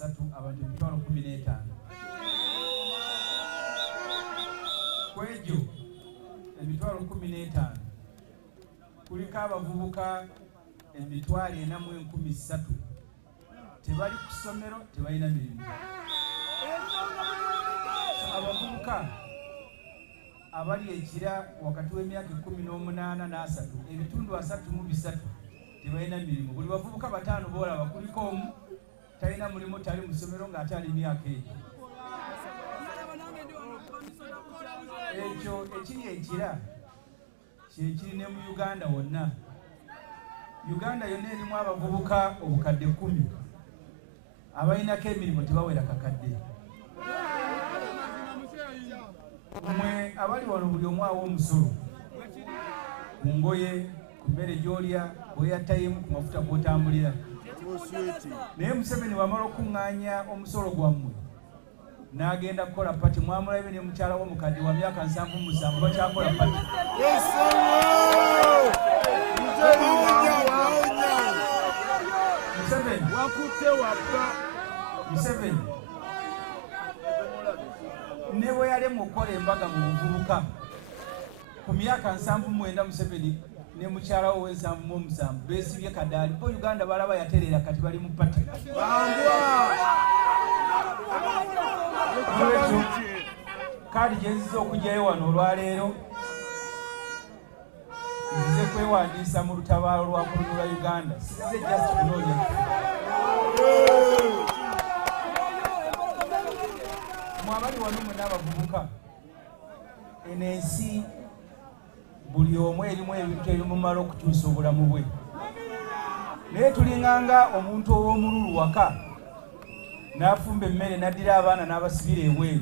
basatu abantu 15,000. Kwejo emitwalo 15 kuliko abavubuka 4,300 tebali ku ssomero tebalina mirimu. Abavubuka abali ekira wakati w'emyaka 18 n'asatu ebitundu 33 tebalina mirimu. Buli bavubuka 5 boolaba kuliko omu talina mulimu, tali mu ssomero ng'ate ali myaka egyo. Ekyo ekiri ekira kyekiri ne mu Uganda wonna. Uganda yonna erimu abavubuka obukadde 10 abalinako emirimu tebawera kakadde. Mwe abali wano buli omu awa omusolo ku ngoye, ku mmere gy'olya, ku airtime, ku mafuta kw'otambulira. Naye Museveni wamala okuŋŋaanya omusolo gwammwe n'agenda kukola pati. Mwamulabe ne mukyala w'omukadde wa myaka 77 bakyakola pati. Museveni ne bwe yalemwa okukola embaga mu buvubuka ku myaka 79 Museveni ne mukyala we w'77 beesibye kadaali bo Uganda balaba yaterera kati bali mu pati. Kaadi gye nziza okugyayo wano olwaleero nzize kwewandiisa mu lutabaalo lwa kulunula Uganda. Sizize just kunoonya mwabali wano mwenna abavubuka. Eno ensi buli omu erimu ebintu ebimumala okukyusa obulamu bwe. Naye tulinganga omuntu ow'omululu waka n'afumba emmere n'addira abaana n'abasibira ebweru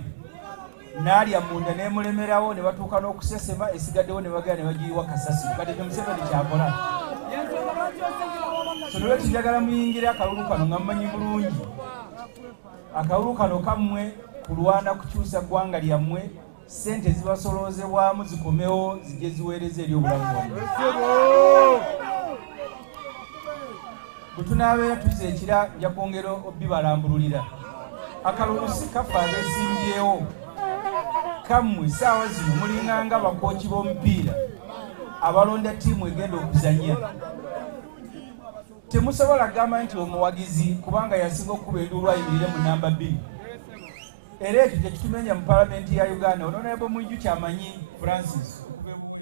n'alya munda n'emulemerawo ne batuuka n'okusesema esigaddewo ne bagera ne bagiyiwa kasasi. Kati ekyo Museveni kyakola. So nolwekyo njagala muyingire akalulu kano nga mmanyi bulungi akalulu kano kammwe kulwana kukyusa ggwanga lyammwe. Ssente zibasoloozebwamu zikomewo zijje ziweereze eri obulamu. Bwe tunaabeera tuzza ekira nja kwongera obbibalambululira. Akalulu kafa abeesimbyewo. Kammwe essaawa zino mulinganga abakooki b'omupiira abalonda ttiimu egenda okuzannya. Temusobola kugamba nti omuwagizi kubanga yasinga okuba enduulu ayimirire mu namba 2. Era ekyo kye kitumenya mu palamenti ya Uganda. Honorable Mwinju Kyamanyi Francis okuva ebuwe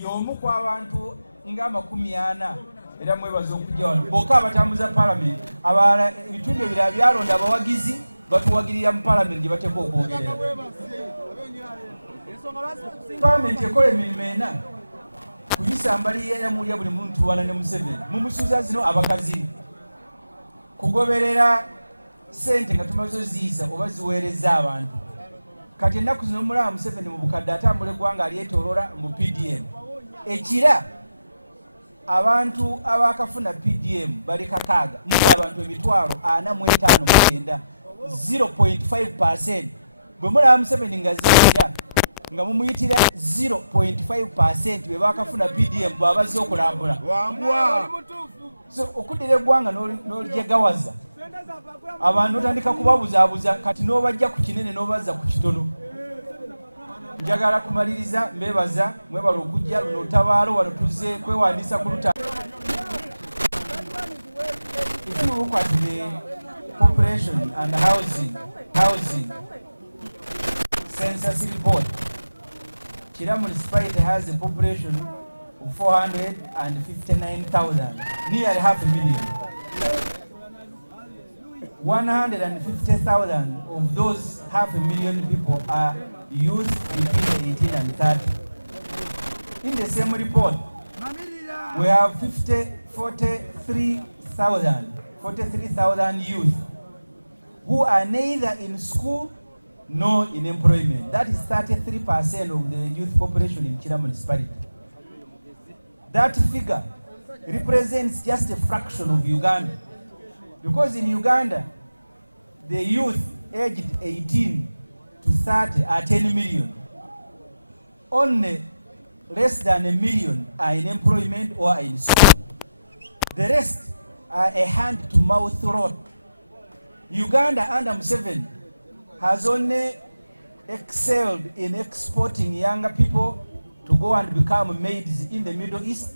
y'omu ku abantu nga 40 era mwebaza okujja wano bokka abatambuza palamenti. Abalala ebitundu ebirala byalonda abawagizi batuwagirira mu palamenti gye bateekwa okwogerera. Palamenti ekola emirimu 4 kuyisa mbaliya yamulya buli muntu wana ne Museveni mumusuuza zino abakazi kugoberera ssente nga tumaze oziyisa oba ziweereza abantu. Kati ennaku zino mulaba Museveni mu bukadde atambula eggwanga alyetooloola mu PDM. Ekira abantu abakafuna PDM bali 6 mu abantu 45,900 0.5%. Bwe mulaba Museveni nga ziyira nga mumuyitira 0.5% bwe bakafuna PDM bw'abazze okulambula. So okuddira eggwanga n'olijegawaza abantu otandika kubabuzaabuza kati n'obajja ku kinene n'obazza ku kitono. Njagala kumaliriza mbebaza mwebala okujja luno lutabaalo wano tuzze kwewandiisa ku luta. If you look at the population and housing census report, Kira municipality has a population of 459,000, nearly 500,000. 150,000 of those 500,000 people are youth between 18 and 30. In the same report, we have 43,000 youth who are neither in school nor in employment. That is 33% of the youth population in Kira municipality. That figure represents just a fraction of Uganda. Because in Uganda, the youth aged 18 to 30 are 10 million. Only less than 1 million are in employment or in school. The rest are a hand-to-mouth rot Uganda under Museveni has only excelled in exporting younger people to go and become maids in the Middle East,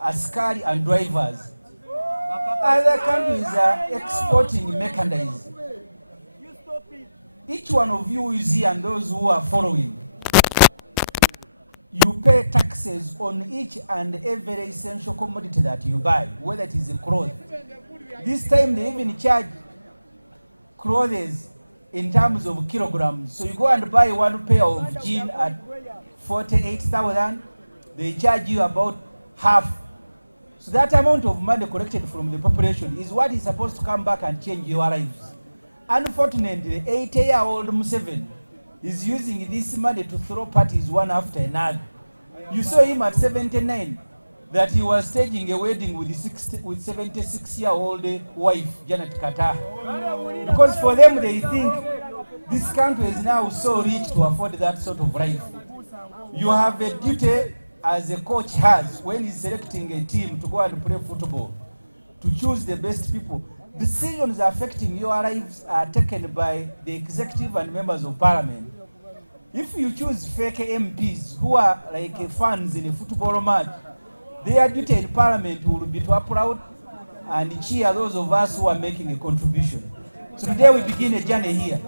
askari and drivers. Other countries are exporting mechanized. Each one of you is here and those who are following, you pay taxes on each and every essential commodity that you buy, whether it is a cloth. This time they even charge clothes in terms of kilograms. So you go and buy one pair of jeans at 48,000, they charge you about half. So that amount of money collected from the population is what is supposed to come back and change your lives. Unfortunately, 80-year-old Museveni is using this money to throw parties one after another. You saw him at 79, that he was staging a wedding with 76-year-old wife, Janet Carter. Because for them, they think this country is now so rich to afford that sort of life. You have a duty as a coach has when he's selecting a team to go and play football, to choose the best people. Decisions affecting your lives are taken by the executive and members of parliament. If you choose fake MPs who are like fans in a football match, their duty in parliament will be to applaud and cheer those of us who are making a contribution. So today we begin a journey here.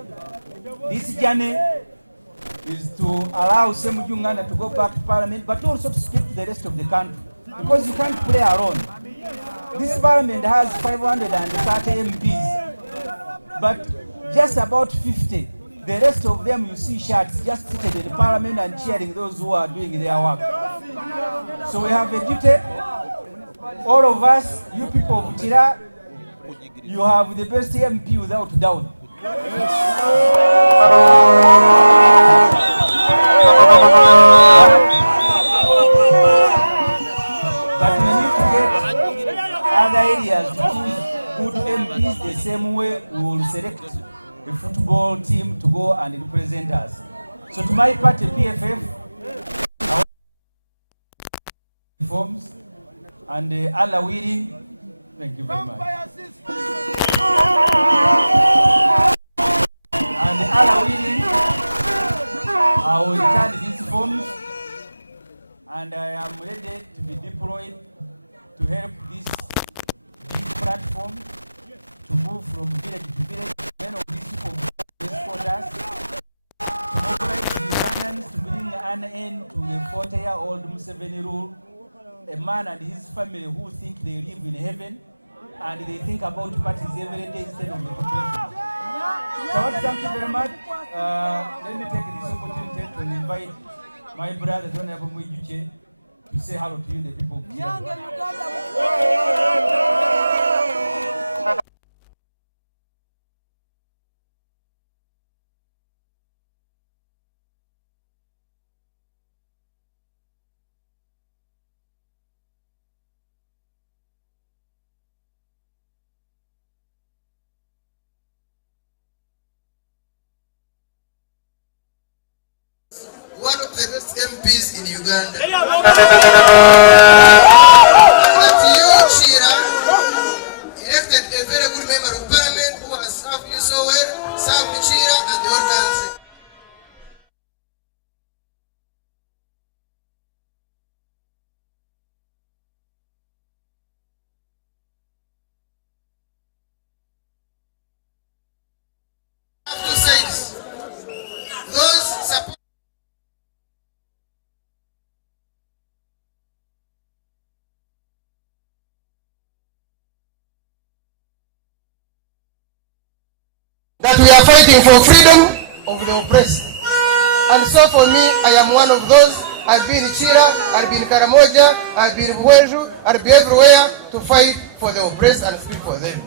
This journey is to allow Semujungana to go back to parliament, but also to speak to the rest of the country, because you can't play alone. This parliament has 530 MPs, but just about 50, the rest of them you see shirts just seated in the parliament and cheering those who are doing their work. So we have a duty, all of us, you people of Tira, you have the best MP without doubt. But we need to get other areas to choose good MPs the same way we will select a football team to go and represent us. So to my party, PFF, I want reforms and Allah willing, thank you very much. And Allah willing, I will return these forms, and I am ready to be deployed to help this big platform to move from village to village. Many of these people support us to mobilize the Ugandans to bring an end to the 40-year-old Museveni rule, a man and his family who think they live in heaven and they think about parties every day instead of the population. So I want to thank you very much. Let me take this opportunity to invite my brother, Don Abamuijuche, to say hello to you, the people of Kenya. One of the best MPs in Uganda. Elected a very good member of parliament who has served you so well, served Chira and the whole country. I have to say this. Those support that we are fighting for freedom of the oppressed. And so for me, I am one of those. I've been in Chira, I've been in Karamoja, I've been in Wetlu, I'll be everywhere to fight for the oppressed and speak for them.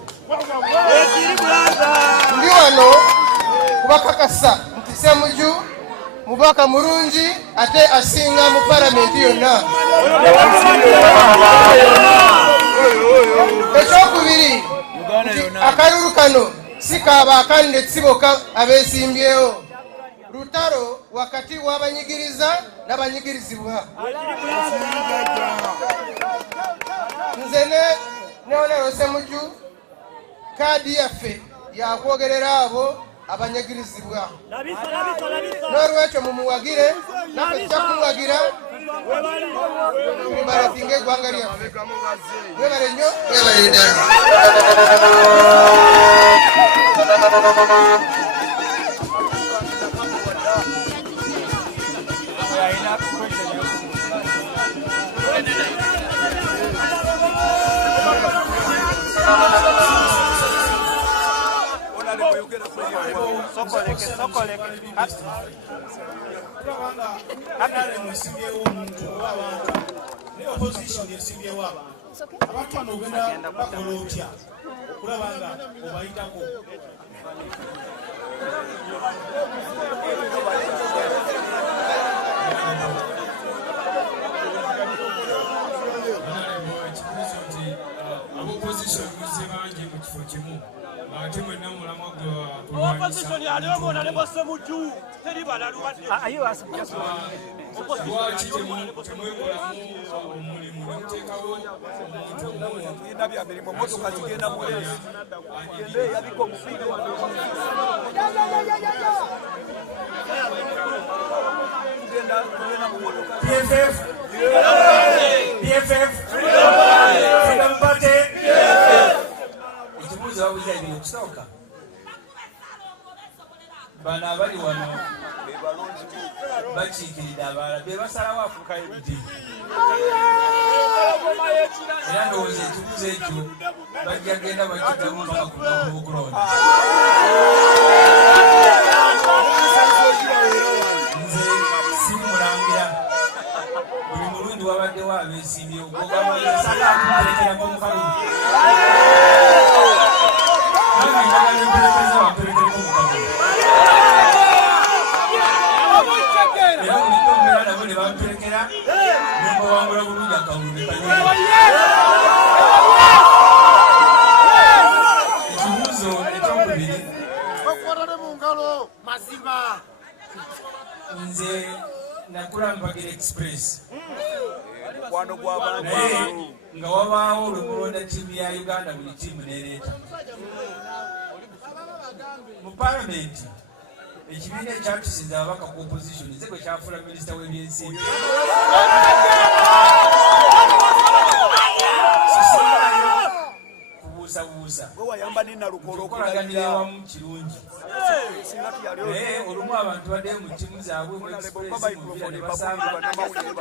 Opposition yesibyewo abantu bano ogenda bakola otya okulaba nga obayitako opposition muzibanje mu kifo kimu ate mwenna mulamwa opposition yaliwo bona ne bosse mujju teri balalu badde tulina bya mirimu motoka zigenda mu leesi gende yabika omupiira tugenda mu motoka PFF Freedom Party ekibuuzo babuzeebi okusooka bano abali wano be balonzi bakiikiridde abaana be basalawo akukadde era ndowooza ekibuuzo ekyo bajjagenda bakibuuza okulonda nze siri mulangira buli mulundi wabaddewo abeesimbyewo okuperekerako mukalu nze nakula mpagire express mukwano gw'abantu nga wabaawo olukulonda tiimu ya Uganda buli tiimu nereeta mu palamenti ekibiina ekyatusiza abaka ku opposition nze gwe kyafuula minisita w'ebyensimbi kubuusabuusa gwe wayamba ninalukoola okulayira singa tuyali olumu abantu baddeyo mu ttiimu zaabwe onalebomba microphone mbabulire bannamawulire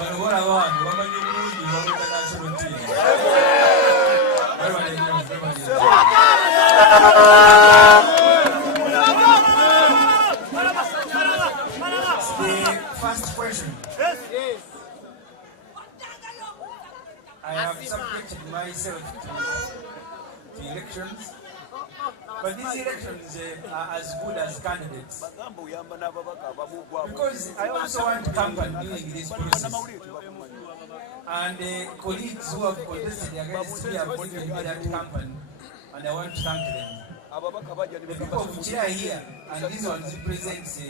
bano bolaba wange bamanyi bulungi olwagenda national team first question. Yes. I have subjected myself to elections, but these elections are as good as candidates. Because we also want to campaign during this process. And colleagues who have contested against me have given me that campaign, and I want to thank them. The people of Chile are here, and this one represents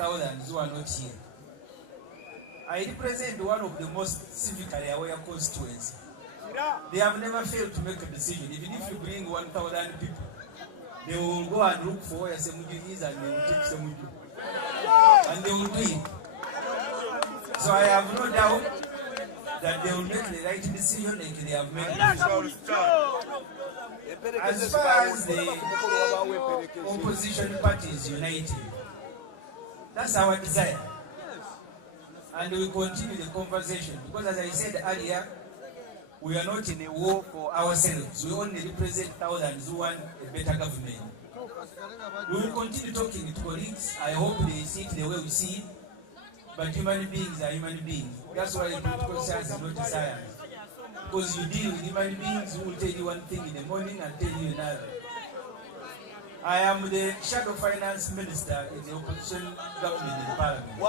thousands who are not here. I represent one of the most civically aware constituencies. They have never failed to make a decision. Even if you bring 1,000 people, they will go and look for where Semuju is and they will take Semuju. And they will do it. So I have no doubt that they will make the right decision like they have made. As far as the opposition parties united, that's our desire. And we continue the conversation because, as I said earlier, we are not ourselves. We only represent others who want a better government. We will continue talking to colleagues. I hope they see it the way we see it. But human beings are human beings. That's why political science is not a science. Because you deal with human beings who will tell you one thing in the morning and tell you another. I am the shadow finance minister in the opposition government in Parliament.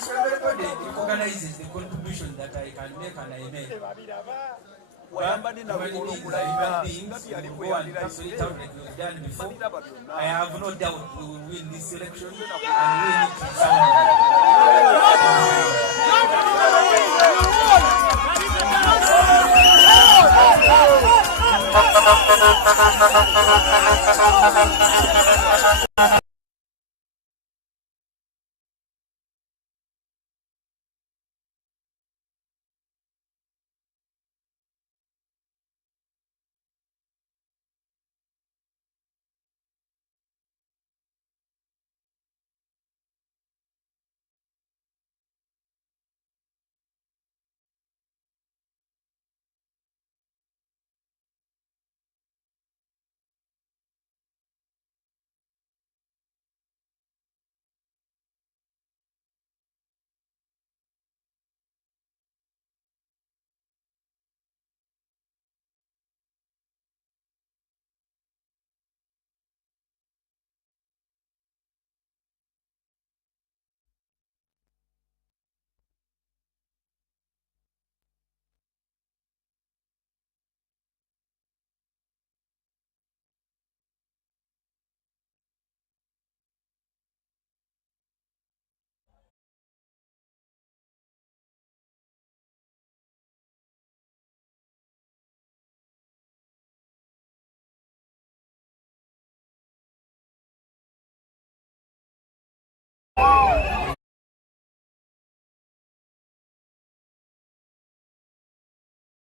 So everybody organizes the contribution that I can make and I make. Wayamba nina lukolo okulayira singa tiyali kweyandirayize babiraba byonna. I have no doubt we will win this election.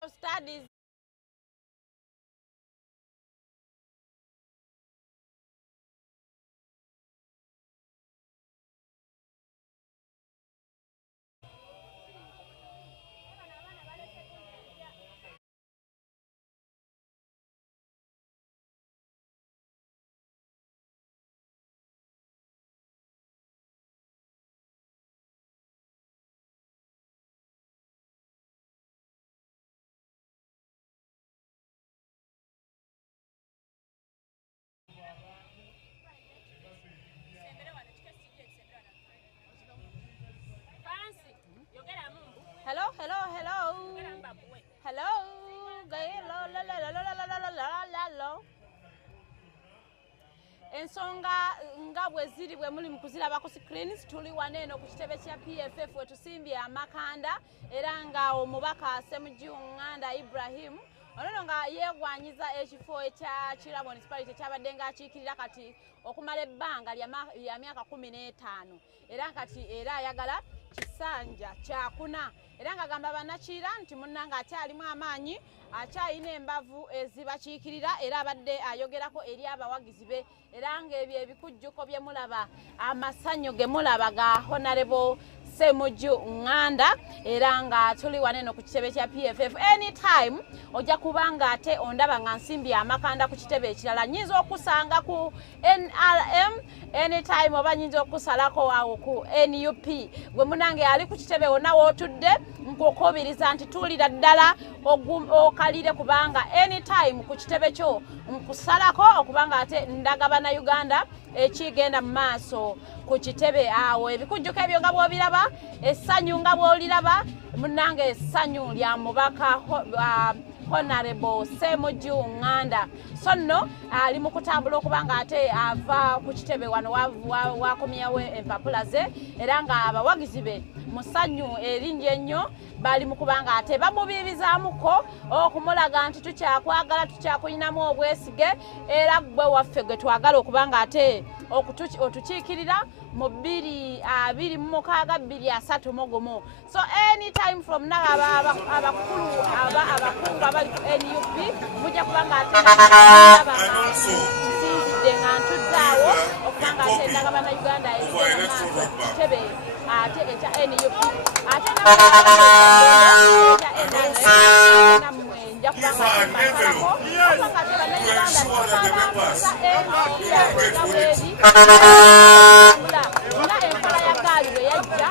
studies. Hello. Ensonga nga bwe ziri bwe muli mu kuziraba ku screens tuli waneeno ku kitebe kya PFF we tusimbye amakanda era nga omubaka Ssemujjunganda Ibrahim ono nga yeegwanyiza ekifo ekya Kira municipality kyabadde nga akiikirira kati okumala ebbanga lya myaka 15 era kati era ayagala kisanja kyakuna era nga gamba bannakira nti munnanga akyalimu amaanyi akyalina embavu ezibakiikirira era abadde ayogerako eri abawagizi be era ng'ebyo ebikujjuko bye mulaba amasanyu ge mulaba ga Honorable Ssemujjunganda era nga tuli waneeno ku kitebe kya PFF anytime ojja kubanga ate ondaba nga nsimbi amakanda ku kitebe ekirala nyinza okusanga ku NRM anytime oba nyinza okusalako awo ku NUP gwe munange ali ku kitebe wonna wootudde nkukubiriza nti tuulira ddala okalire kubanga anytime ku kitebe kyo nkusalako okubanga ate ndagabana Uganda ekigenda mu maaso ku kitebe awo ebikujjuko ebyo nga bw'obiraba essanyu nga bw'oliraba munnange essanyu lya mubaka Honorable Ssemujjunganda so nno ali mu kutambula okubanga ate ava ku kitebe wano wakomyawo empapula ze era nga abawagizi be mu ssanyu eringi ennyo bali mu kubanga ate bamubiibizaamuko okumulaga nti tukyakwagala tukyakuyinamu obwesige era gwe waffe gwe twagala okubanga ate otukiikirira mu 2026 so anytime from now abakulu abakungu abali ku NUP mujja kubanga ate nsinzidde nga ntuddaawo okubanga ate ndagabana Uganda ebigenda mu maaso ku kitebe ate ekya NUP ate ekya NRM nammwe nja kubanga ate mbasalako okubanga ate bannayuganda tubalamusa ensi yabwe nga bweri nga enkola ya gaali bwe yajja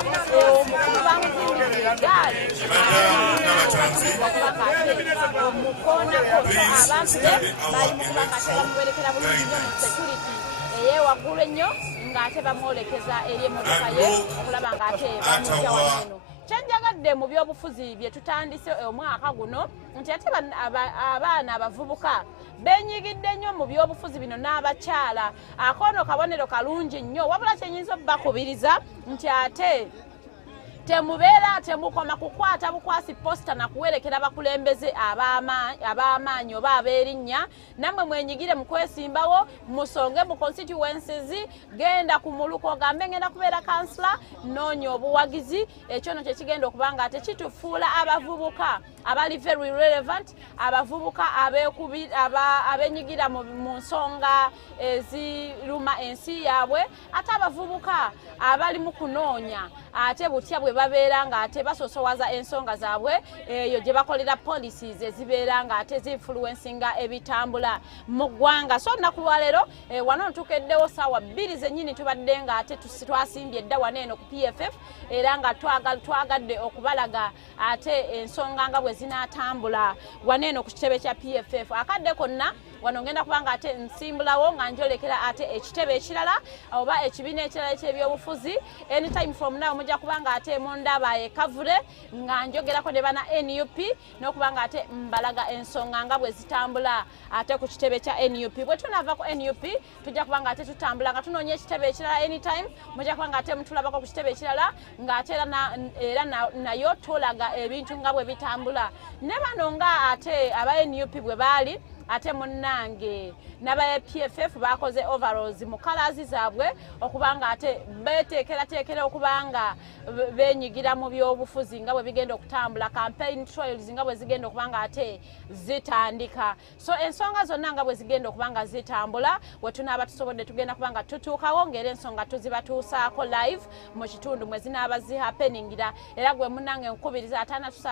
omukulu bamuzimbidde egaali alina munange kakubwa kubanga ate omukoonako so abantu be bali mu kubanga ate bamuwerekera bulungi nnyo mu security eyewaggulu ennyo ng'ate bamwolekeza eri emmotoka ye okulaba ng'ate bamujja waneeno kyenjagadde mu byobufuzi bye tutandise omwaka guno nti ate abaana abavubuka benyigidde nnyo mu byobufuzi bino n'abakyala akoono kabonero kalungi nnyo wabula kyenyinza obbakubiriza nti ate temubeera temukoma kukwata bukwasi posta na kuwerekera bakulembeze ab'amaanyi oba ab'erinnya nammwe mwenyigire mu kwesimbawo musonge mu constituencies genda ku muluko ogambe ngenda kubeera kansula noonya obuwagizi ekyo no kyekigenda okubanga ate kitufuula abavubuka abali very relevant abavubuka abenyigira mu nsonga eziruma ensi yaabwe ate abavubuka abali mu kunoonya ate butya bwe babeera nga ate basosowaza ensonga zaabwe eyo gye bakolera policies ezibeera nga ate zinfluencinga ebitambula mu ggwanga so nnaku lwaleero wano ntukeddewo saawa 2 zennyini tubadde nga ate twasimbye edda waneeno ku PFF era nga twagadde okubalaga ate ensonga nga bwe zinaatambula waneeno ku kitebe kya PFF akadde konna wano ngenda kubanga ate nsimbulawo nga njolekera ate ekitebe ekirala oba ekibiina ekirala eky'ebyobufuzi anytime from now mujja kubanga ate mundaba ekavule nga njogerako ne bana NUP n'okubanga ate mbalaga ensonga nga bwe zitambula ate ku kitebe kya NUP bwe tunava ku NUP tujja kubanga ate tutambula nga tunoonya ekitebe ekirala anytime mujja kubanga ate mutulabako ku kitebe ekirala nga ate era nayo tolaga ebintu nga bwe bitambula ne bano nga ate aba NUP bwe baali ate munnange n'aba PFF bakoze overalls mu colors zaabwe okubanga ate beteekera okubanga benyigira mu byobufuzi nga bwe bigenda okutambula campaign trials nga bwe zigenda okubanga ate zitandika. So ensonga zonna nga bwe zigenda okubanga zitambula we tunaaba tusobodde tugenda kubanga tutuukawo ng'era ensonga tuzibatuusaako live mu kitundu mwe zinaaba zihappeningira. Era gwe munnange nkubiriza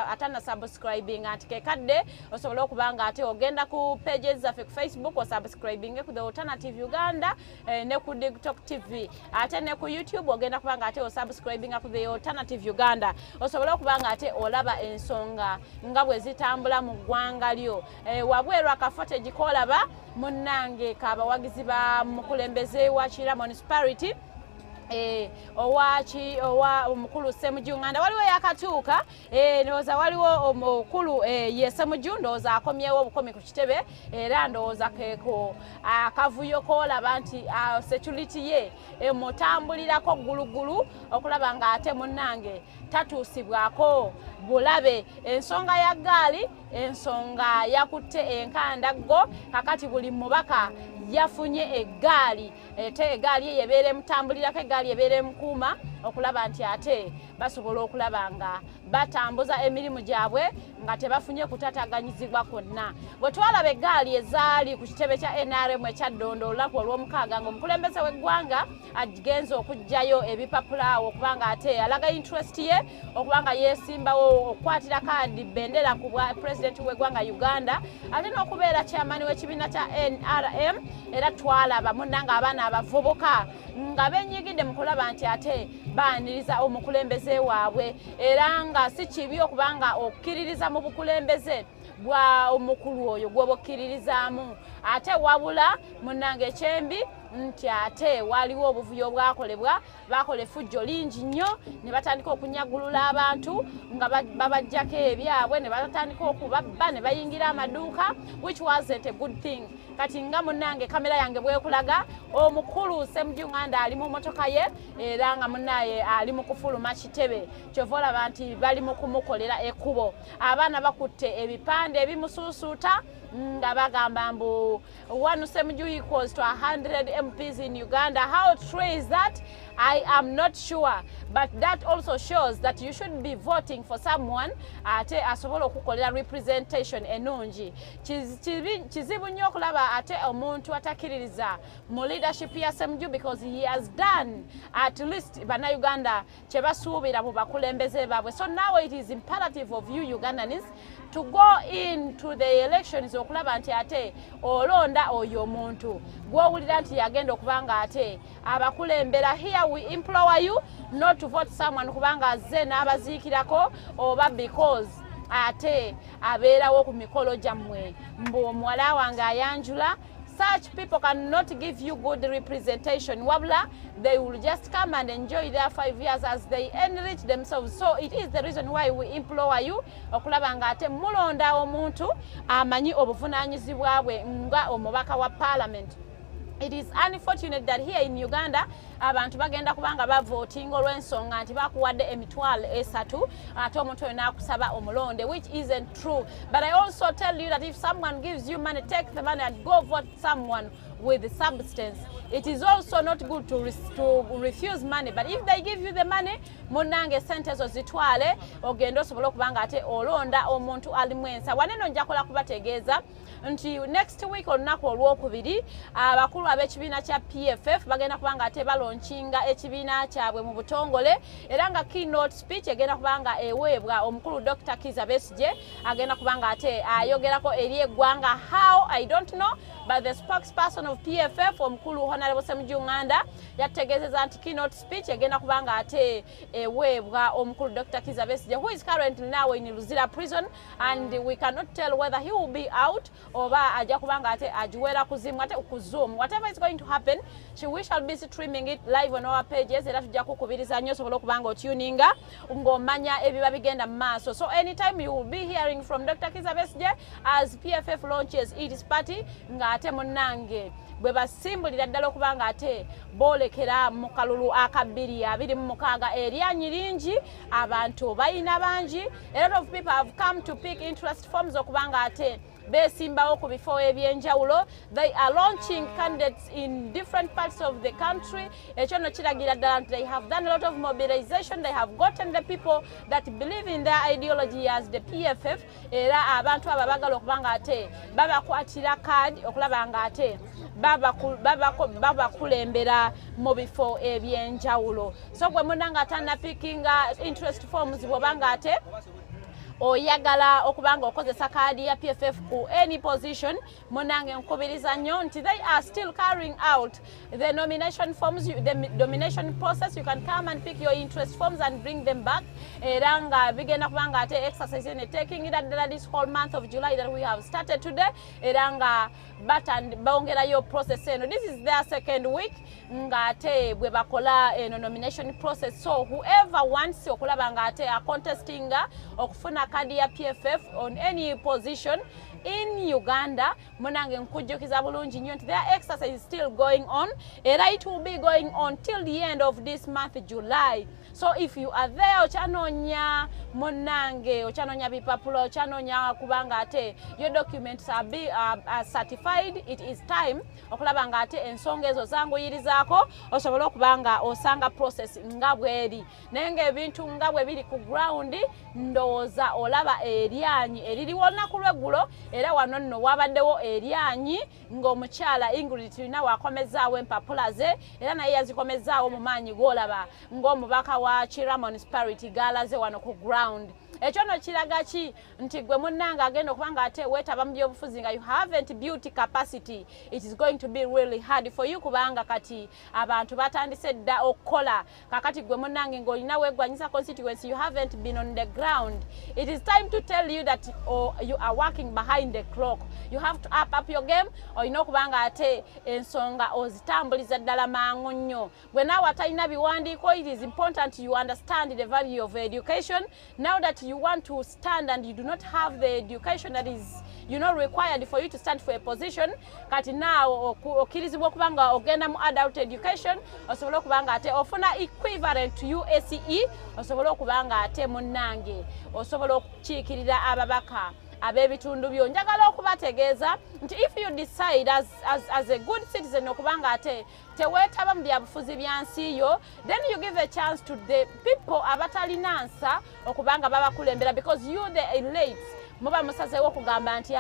atana subscribing anti kekadde osobola okubanga ate ogenda ku pages zaffe ku Facebook o subscribing ku The Alternative Uganda ne ku TikTok TV ate ne ku YouTube ogenda kubanga ate o subscribing ku The Alternative Uganda osobola okubanga ate olaba ensonga nga bwe zitambula mu ggwanga lyo. Wabweru akafote gikolaba munnange kabawagizi ba mukulembeze wa Kira municipality owa omukulu Ssemujju waliwo yakatuuka ndowooza waliwo omukulu ye Ssemujju ndowooza akomyewo obukomi ku kitebe era ndowooza keeko akavuyo koolaba nti security ye emutambulirako ggulugulu okulaba nga ate munnange tatuusibwako bulabe. Ensonga ya gaali ensonga yakutte enkandaggo kakati buli mubaka yafunye eggaali ate eggaali yebeere mutambulirako eggaali yebeere mukuuma okulaba nti ate basobola okulaba nga batambuza emirimu gyabwe nga tebafunye kutataganyizibwa kwonna. Bwe twalaba eggaali ezaali ku kitebe kya NRM ekyaddondo olunaku olw'omukaaga ng'omukulembeze w'eggwanga agenza okuggyayo ebipapula awo okubanga ate alaga interest ye okubanga yeesimbawo okukwatira kaadi bendera ku bwa pulezidenti w'eggwanga Uganda ate n'okubeera chairman w'ekibiina kya NRM. Era twalaba munnanga abaana abavubuka nga benyigidde mu kulaba nti ate baaniriza omukulembeze waabwe era nga si kibi okubanga okkiririza mu bukulembeze bwa omukulu oyo gw'obukkiririzaamu ate wabula munnanga ekyembi nti ate waliwo obuvuyo bwakolebwa bakola effujjo lingi nnyo ne batandika okunyagulula abantu nga babajjako ebyabwe ne batandika okubabba ne bayingira amaduuka which wasn't a good thing. Kati nga munnange kamera yange bwekulaga omukulu Ssemujju ali mu motoka ye era nga munnaye ali mu kufuluma kitebe kyova olaba nti bali mu kumukolera ekkubo. Abaana bakutte ebipande ebimusuusuuta nga bagamba mbu one Ssemujju equals to 100 MPs in Uganda. How true is that? I am not sure, but that also shows that you should be voting for someone ate asobola okukolera representation enungi. Kizibu nnyo okulaba ate omuntu atakiririza mu leadership ya Ssemujju because he has done at least bannayuganda kye basuubira mu bakulembeze baabwe. So now it is imperative of you Ugandans to go into the elections okulaba nti ate olonda oyo omuntu gw'owulira nti yagenda okubanga ate abakulembera. Here we implore you not to vote someone kubanga azze n'abaziikirako oba because ate abeerawo ku mikolo gyammwe mbu omuwala wange ayanjula. Such people cannot give you good representation. Wabula, they will just come and enjoy their 5 years as they enrich themselves. So it is the reason why we implore you okulaba nga ate mulonda omuntu amanyi obuvunaanyizibwa bwe nga omubaka wa parliament. It is unfortunate that here in Uganda abantu bagenda kubanga bavoting olw'ensonga nti bakuwadde emitwalo 3 ate omuntu oyo n'akusaba omulonde, which isn't true. But I also tell you that if someone gives you money, take the money and go vote someone with substance. It is also not good to refuse money, but if they give you the money, munnange sente zo zitwale ogenda osobola okubanga ate olonda omuntu alimu ensa. Waneno njakola kubategeeza nti next week olunaku olwokubiri abakulu ab'ekibiina kya PFF bagenda kubanga ate balonchinga ekibiina kyabwe mu butongole era nga keynote speech egenda kubanga eweebwa omukulu Dr. Kiza Besigye agenda kubanga ate ayogerako eri eggwanga. How I don't know, but the spokesperson of PFF omukulu Honorable Ssemujju yategeezezza nti keynote speech egenda kubanga ate eweebwa omukulu Dr. Kiza Besigye, who is currently now in Luzira prison, and we cannot tell whether he will be out oba ajja kubanga ate ajuwera kuzimu ate kuzoom. Whatever is going to happen, we shall be streaming it live on our pages era tujja kukubiriza nnyo osobola okubanga otuninga ng'omanya ebiba bigenda mu maaso. So anytime you will be hearing from Dr. Kiza Besigye as PFF launches its party nga ate munnange bwe basimbulira ddala okubanga ate boolekera mu kalulu aka 2026 eryanyi lingi abantu bayina bangi. A lot of people have come to pick interest forms okubanga ate besimbawo ku bifo ebyenjawulo. They are launching candidates in different parts of the country. Ekyono kiragira ddala nti they have done a lot of mobilization. They have gotten the people that believe in their ideology as the PFF. Era abantu aba bagala okubanga ate babakwatira card okulaba nga ate babakulembera mu bifo ebyenjawulo. So gwe munanga atana picking interest forms bwobanga ate oyagala okubanga okozesa kaadi ya PFF ku any position, munange nkubiriza nnyo nti they are still carrying out the nomination forms, the nomination process. You can come and pick your interest forms and bring them back. Era nga bigenda kubanga ate exercise and taking it at this whole month of July that we have started today. Era nga bongerayo process eno. This is their second week nga ate bwe bakola nomination process. So whoever wants okulaba nga ate a contesting okufuna kadi ya PFF on any position in Uganda, munange nkujjukiza bulungi nnyo nti their exercise is still going on. Era it will be going on till the end of this month July. So if you are there ochanonya munange ochanonya bipapula ochanonya kubanga ate your documents are certified, it is time okulaba nga ate ensonga ezo zangu yirizaako osobola okubanga osanga process nga bweri nenge ebintu nga bwe biri ku ground ndowooza olaba eryanyi eririwo olunaku lweggulo. Era wano nno wabaddewo eryanyi ng'omukyala Ingrid tulina wakomezaawo empapula ze era naye yazikomezaawo mu maanyi g'olaba ng'omubaka wa Kira Municipality galaze wano ku ground. Ekyono kiraga ki nti gwe munnanga agenda okubanga ate weetaba mu byobufuzi nga you haven't built capacity, it is going to be really hard for you kubanga kati abantu batandise dda okukola. Kakati gwe munnange ng'olina weegwanyisa constituency, you haven't been on the ground. It is time to tell you that you are working behind the clock. You have to up your game. Olina okubanga ate ensonga ozitambuliza ddala mangu nnyo. Gwe naawe atalina biwandiiko, it is important you understand the value of education. Now that you want to stand and you do not have the education that is required for you to stand for a position, kati now okirizibwa okubanga ogenda mu adult education osobola okubanga ate ofuna equivalent to USCE osobola okubanga ate munnange osobola okukiikirira ababaka abebitundu byo. Njagala okubategeeza nti if you decide as a good citizen okubanga ate teweetaba mu byabufuzi byansi yo, then you give a chance to the people abatalina nsa okubanga babakulembera, because you the elite muba musazeewo okugamba nti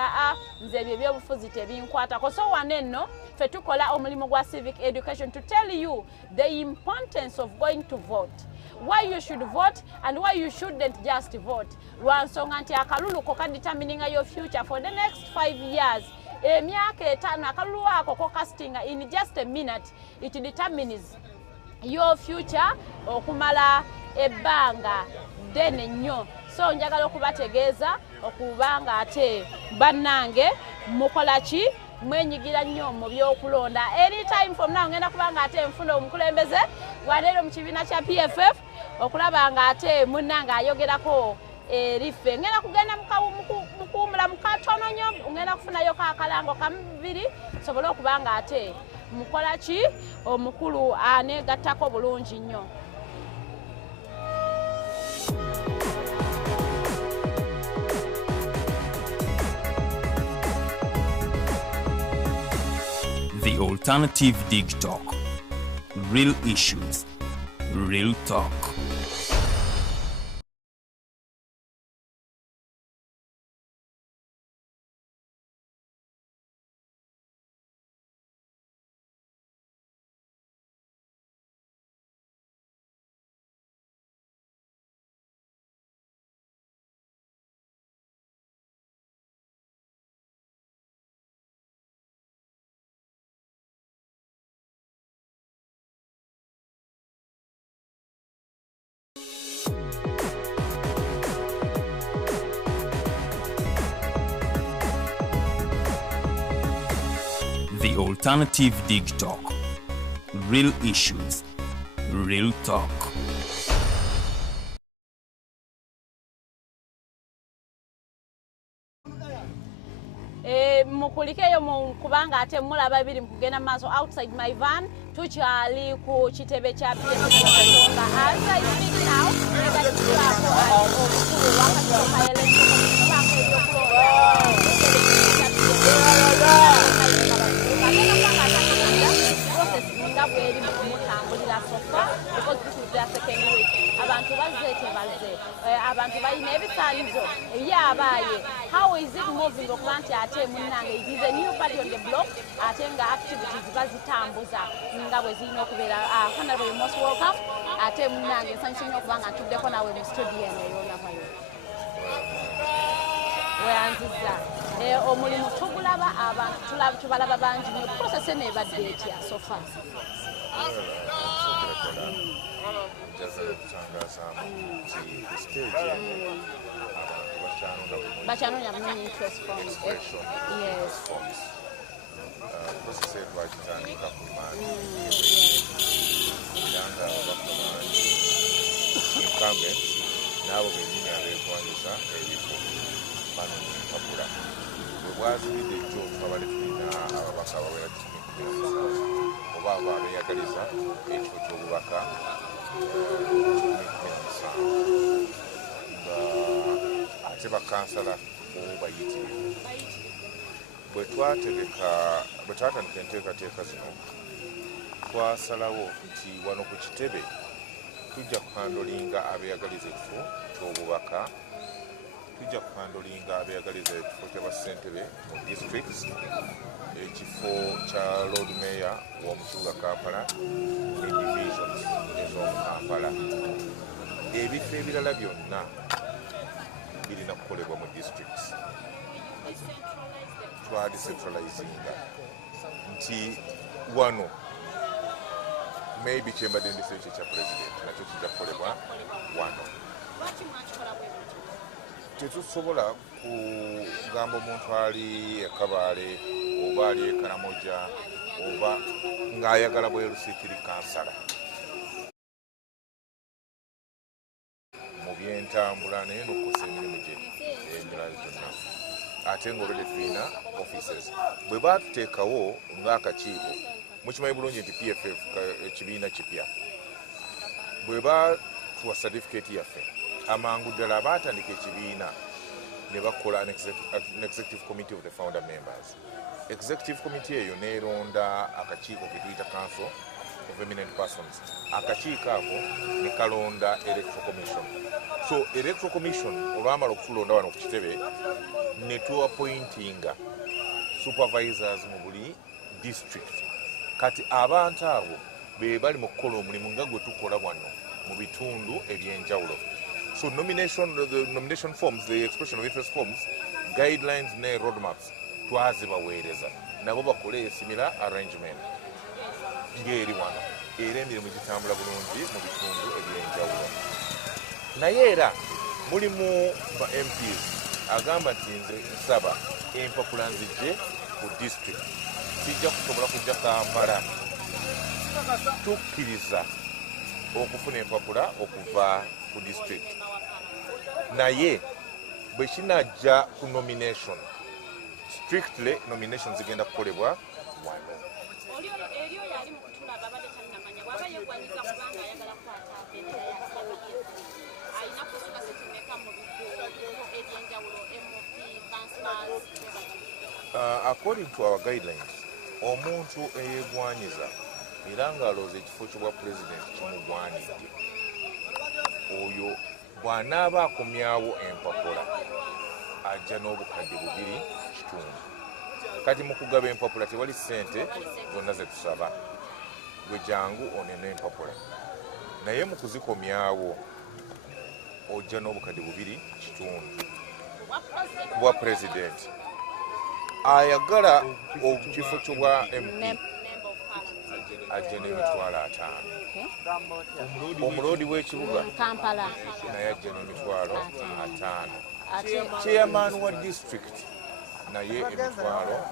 nze ebyo ebyobufuzi tebinkwatako. So wano nno ffe tukola omulimu gwa civic education to tell you the importance of going to vote, why you should vote and why you shouldn't just vote. Lwansonga nti akalulu ko determining your future for the next 5 years. Emyaka 5 akalulu ako ko casting in just a minute, it determines your future okumala ebbanga ddene nnyo. So njagala okubategeeza okubanga ate bannange mukola ki mwenyigira nnyo mu byokulonda. Anytime from now ngenda kubanga ate nfuna omukulembeze waleero mu kibiina kya PFF okulaba nga ate munnanga ayogerako erife. Ngenda kugenda mukuwumula mukatono nnyo, ngenda kufunayo kaakalango kamubiri sobole okubanga ate mukola ki omukulu aneegattako bulungi nnyo. The Alternative Dig Talk. Real issues, real talk. The Alternative Dig Talk. Real issues, real talk. Mukulikeyo kubanga ate mulaba biri mukugenda maaso outside my van tukyali ku kitebe kya PFF Katonga. As I speak now, obukulu wakati wa election because this is their second week. Abantu balina ebisaanizo ebyabaye. How is it moving okubanti ate munnange? It is a new party on the block. Ate nga activities bazitambuza nga bwe zirina okubeera. Honorable, you most welcome. Ate munnange nsanyusa nnyo okuba nga ntuddeko nawe mu studio eno ey'olunaku. Weyanziza omulimu tugulaba abantu tubalaba bangi nnyo. Process eno ebadde etya so far? But I don't have no interest from it. Yes. Omulodi w'ekibuga Kampala bagenza ne bakolera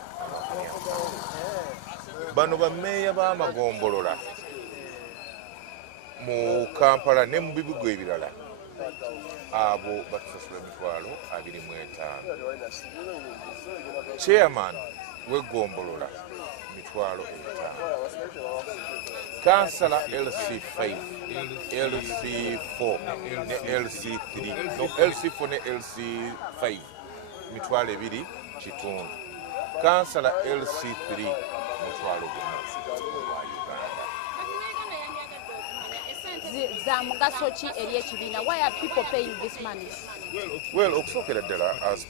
Zamugaso ki eri ekibiina? Why are people paying this money? Well, okusokeretera as parties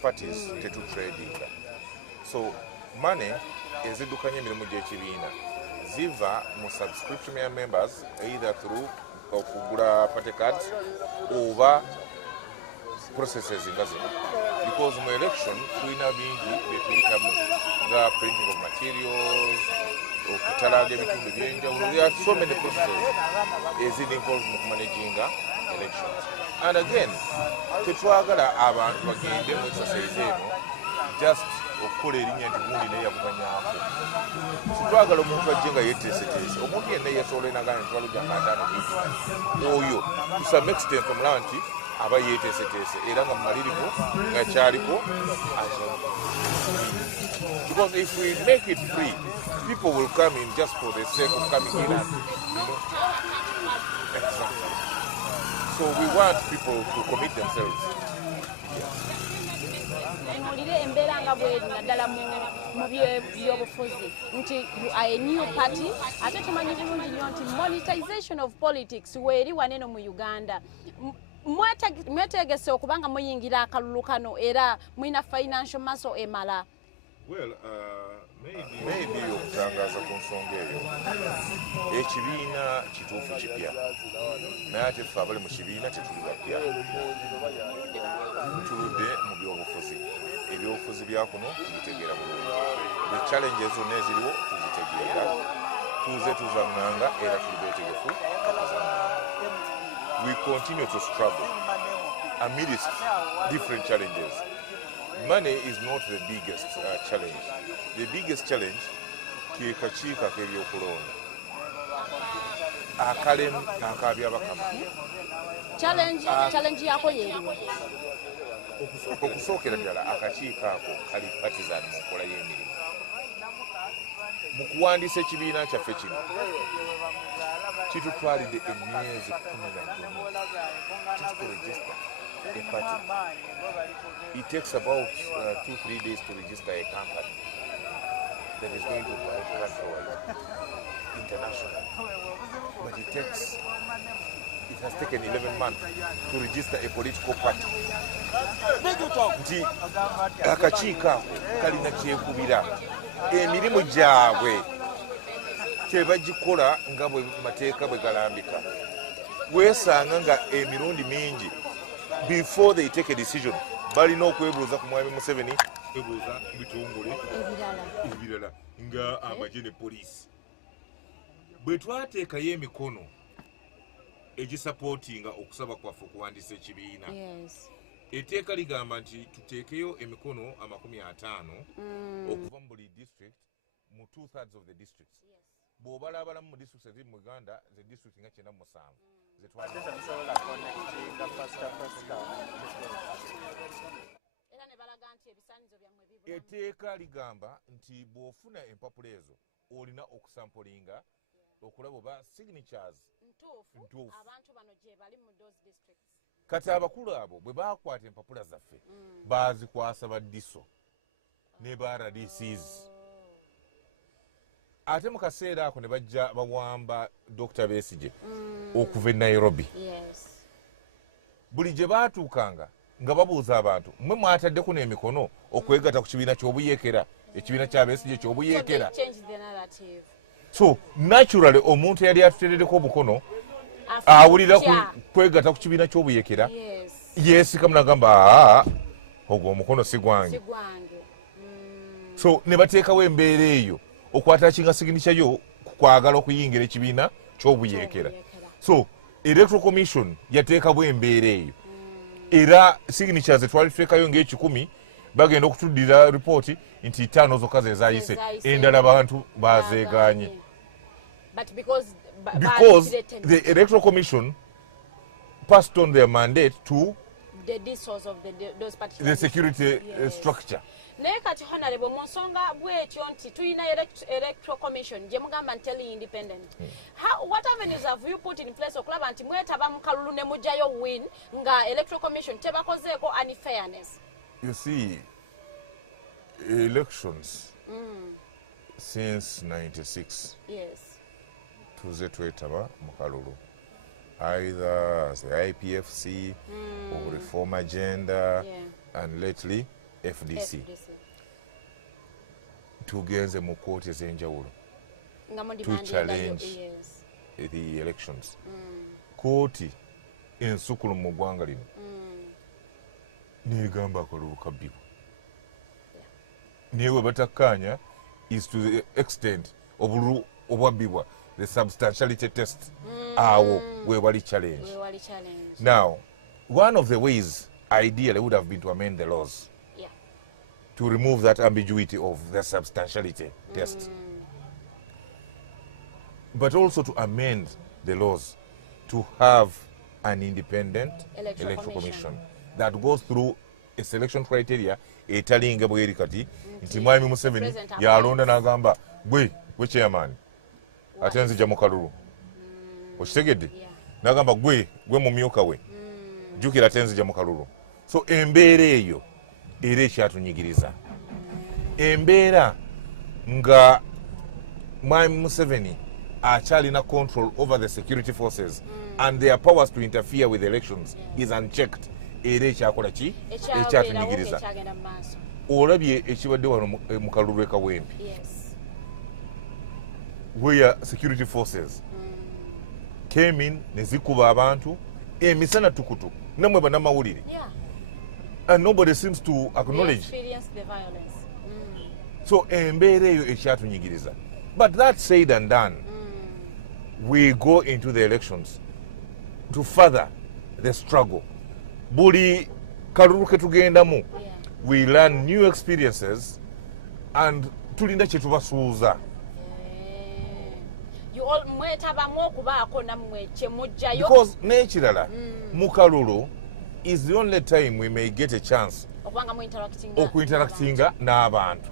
tunuulire embeera nga bweri naddala mu byobufuzi nti you are a new party ate tumanyi bulungi nnyo nti monetization of politics weeri waneno mu Uganda. Mwetegese okubanga muyingira akalulu kano era mwina financial muscle emala? Well, maybe challenge yako yeriwa okusokeretera ebuuza bitongole ebirala nga amagye ne poliisi bwe twateekayo emikono egisapootinga okusaba kwaffe okuwandiisa ekibiina. Etteeka ligamba nti tuteekeyo emikono 50 okuva mu buli district mu 2/3 of the districts. Bw'obala abalamu mu districts eziri mu Uganda ze district nga 97. era ne balaga nti ebisaanizo byammwe bibulamu. Etteeka ligamba nti bw'ofuna empapula ezo olina okusampulinga okulaba oba signatures ntuufu abantu bano gye bali mu those districts. Kati abakulu abo bwe bakwata empapula zaffe bazikwasa ba diso ne ba RDCs. Ate mu kaseera ako ne bajja bawamba Dr. Besigye okuva e Nairobi. Buli gye baatuukanga nga babuuza abantu mmwe mwataddeko n'emikono okwegatta ku kibiina ky'obuyeekera ekibiina kya Besigye ky'obuyeekera. So they changed the narrative. So naturally omuntu yali atuterereko obukono awulira kwegatta ku kibiina ky'obuyeekera yeesika munagamba ogwo omukono si gwange. So ne bateekawo embeera eyo okwata kinga signature yo kwagala okuyingira ekibiina ky'obuyeekera. So Electoral Commission yateekawo embeera eyo era signatures twali tuteekayo ng'ekikumi bagenda okutuddira ripooti nti 5 zokka ze zaayise endala abantu bazeegaanye. But because the Electoral Commission passed on their mandate to the dissos of those particular the security structure. Naye kati honorable mu nsonga bw'etyo nti tulina Electoral Commission gye mugamba nti independent. What avenues have you put in place okulaba nti mwetaba mu kalulu ne mujjayo win nga Electoral Commission tebakozeeko any fairness? You see, elections since 96. Yes. Tuze twetaba mukalulu. Either as the IPFC, Reform Agenda, and lately FDC. Tugenze mu kooti ez'enjawulo. Nga mu demanding yes. The elections. Kooti ensukulu mu ggwanga lino. Negamba akalulu kabbi. Newe batakkaanya is to the extent obululu obwabbibwa. The substantiality test. We were challenged. Now, one of the ways, ideally, would have been to amend the laws. Yeah. To remove that ambiguity of the substantiality test. But also to amend the laws to have an independent electoral commission that goes through a selection criteria. The president appoints. Chairman. Atenzi mukalulu. Okitegedde? Nagamba gwe mumyuka we. Jukira atenzi mukalulu. So embeera eyo era ekyatunyigiriza. Embeera nga Mwami Museveni akyalina control over the security forces and their powers to interfere with elections is unchecked. Era ekyakola ki? Ekyabeerawo ng'ekyagenda mu maaso. Olabye ekibadde wano mu kalulu e Kawempe. Yes. Where security forces came in, nezikuba abantu, emisana tukutu, nemwe banamawulire. Yeah. And nobody seems to acknowledge. We experienced the violence. So embeera eyo ekyatunyigiriza. But that said and done, we go into the elections to further the struggle. Buli kalulu ke tugendamu, we learn new experiences and tulinda kye tubasuuza. You all mwetabamu okubaako nammwe kye mujjayo. Because nekirala mukalulu is the only time we may get a chance okubanga mu interactinga n'abantu.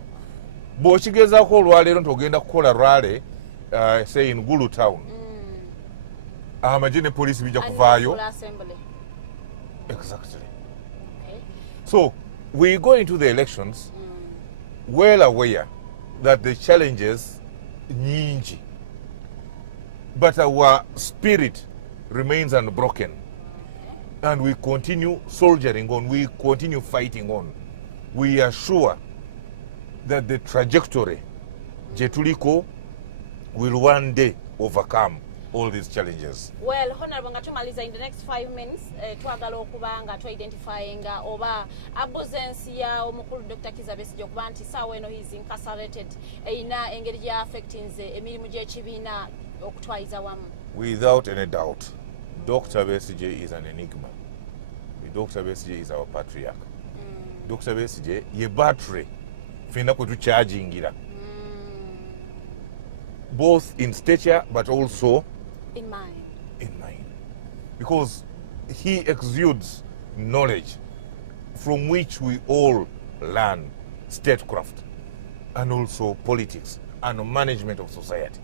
Bw'okigezaako olwaleero nti ogenda kukola rally say in Gulu town. Amagye ne police bijja kuvaayo. Full assembly. Exactly. Okay. So we go into the elections well aware that the challenges nyingi. But our spirit remains unbroken. Okay. And we continue soldiering on, we continue fighting on. We are sure that the trajectory Jetuliko will one day overcome all these challenges. Well, Honorable Ngatumaliza, in the next 5 minutes, twagala okubanga to identifyinga oba absence ya omukulu Dr. Kizza Besigye okuba nti saawa eno he's incarcerated eina engeri gya affecting emirimu gy'ekibiina okutwayiza wamu. Without any doubt, Dr. Besigye is an enigma. Dr. Besigye is our patriarch. Dr. Besigye ye battery fena kwe tuchargingira. Both in stature but also in mind. Because he exudes knowledge from which we all learn statecraft and also politics and management of society.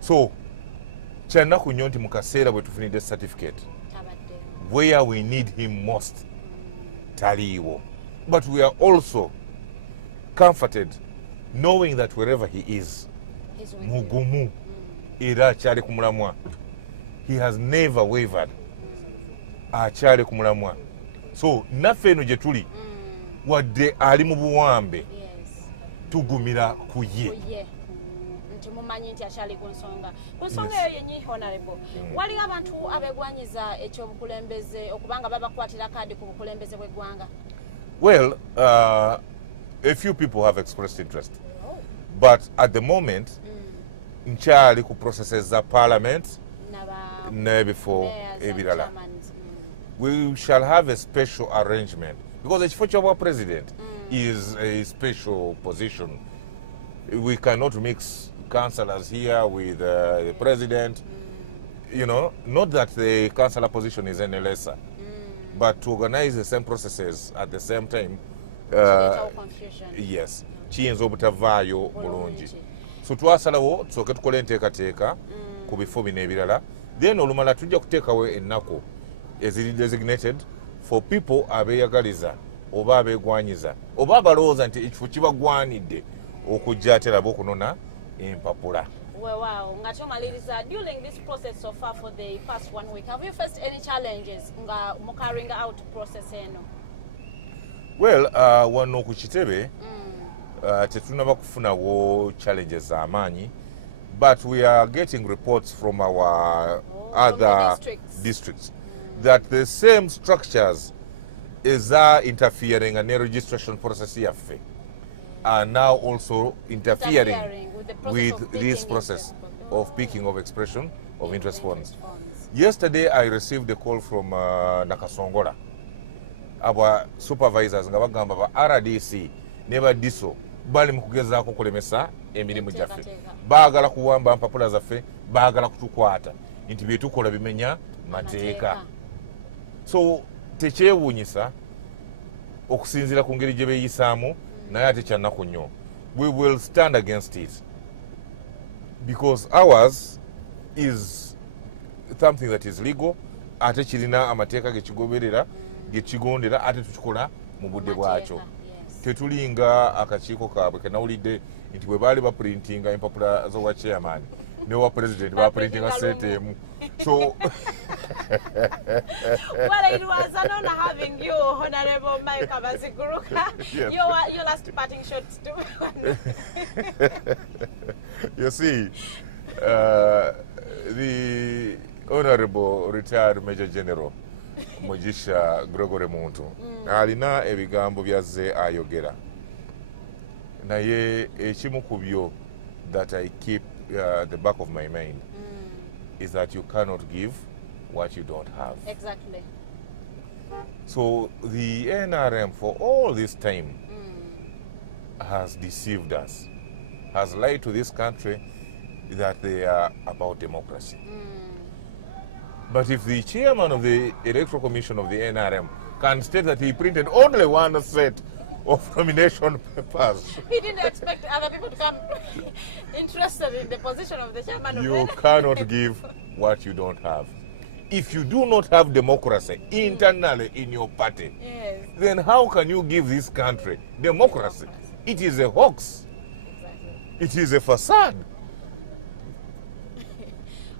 So, kyanaku nnyo nti mu kaseera bwe tufunidde certificate where we need him most taliiwo. But we are also comforted knowing that wherever he is, he's with mugumu era akyali ku mulamwa. He has never wavered. Akyali ku mulamwa. So naffe eno gye tuli wadde ali mu buwambe tugumira ku ye. Nti mumanyi nti akyali ku nsonga eyo yenyi. Honorable, waliwo abantu abegwanyiza ekyobukulembeze okubanga babakwatira kaadi ku bukulembeze bw'eggwanga? Well, a few people have expressed interest. But at the moment, nkyali ku processes za parliament before mayors and chairmen. We shall have a special arrangement because the chief of our president is a special position. We cannot mix councillors here with the president. You know, not that the councillor position is any lesser, but to organize the same processes at the same time. Confusion. Yes. Kiyinza obutavaayo bulungi. So twasalawo tusooke tukole enteekateeka ku bifo bino ebirala. Then olumala tujja kuteekawo ennaku eziri designated for people abeeyagaliza oba abeegwanyiza oba abalowooza nti ekifo kibagwanidde okujja ate nabo okunona empapula. Wow, nga kyomaliriza, during this process so far for the past 1 week, have you faced any challenges nga mukaringa out process eno? Well, wano ku kitebe tetunaba kufunawo challenges amaanyi, but we are getting reports from our other from the districts that the same structures are interfering in the registration process here are now also interfering with the process of picking interest of picking of expression of interest forms. Yesterday I received a call from Nakasongola. Our supervisors nga bagamba ba RDC neba diso bali mukugezaako kulemesa emirimu gyaffe, baagala kuwamba mpapula zaffe, baagala kutukwata nti byetukola bimenya mateeka. So tekyewuunyisa okusinziira ku ngeri gye beeyisaamu, naye ate kyanaku nnyo. We will stand against it because ours is something that is legal, ate kirina amateeka gekigoberera gekigondera, ate tukikola mu budde bwakyo. Tetulinga akakiiko kaabwe kenawulidde nti bwe baali baprintinga empapula z'owa chairman newa president baprintinga seteemu. So well, it was an honor having you, Honorable Mike Kabasikuruka. Your last parting shots to you see, the Honorable retired Major General Mojisha Gregory Muntu alina ebigambo byazze ayogera, naye ekimu ku byo that I keep the back of my mind is that you cannot give what you don't have. Exactly. So the NRM for all this time has deceived us, has lied to this country that they are about democracy. But if the chairman of the Electoral Commission of the NRM can state that he printed only one set of nomination papers, he didn't expect other people to come interested in the position of the chairman of NRM. You cannot give what you don't have. If you do not have democracy internally in your party, then how can you give this country democracy? It is a hoax. Exactly. It is a facade.